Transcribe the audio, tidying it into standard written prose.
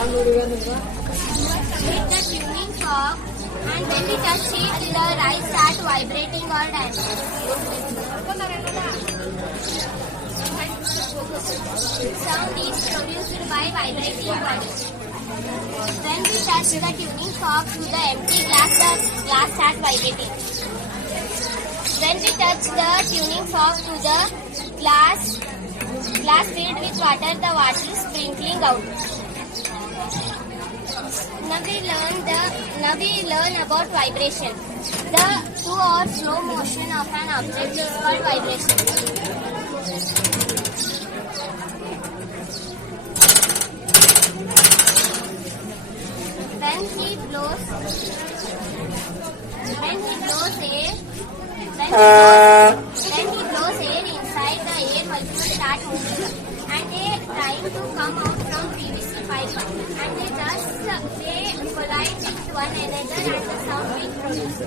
the tuning fork, and when we touch it, the rice starts vibrating or dancing. Sound is produced by vibrating body. When we touch the tuning fork to the empty glass, the glass starts vibrating. When we touch the tuning fork to the glass filled with water, the water is sprinkling out. Now we learn about vibration. The two or slow motion of an object is called vibration. When he blows air inside, the air molecules start moving, and they trying to come out from PVC pipe, and they collide with one another, and the sound will produce.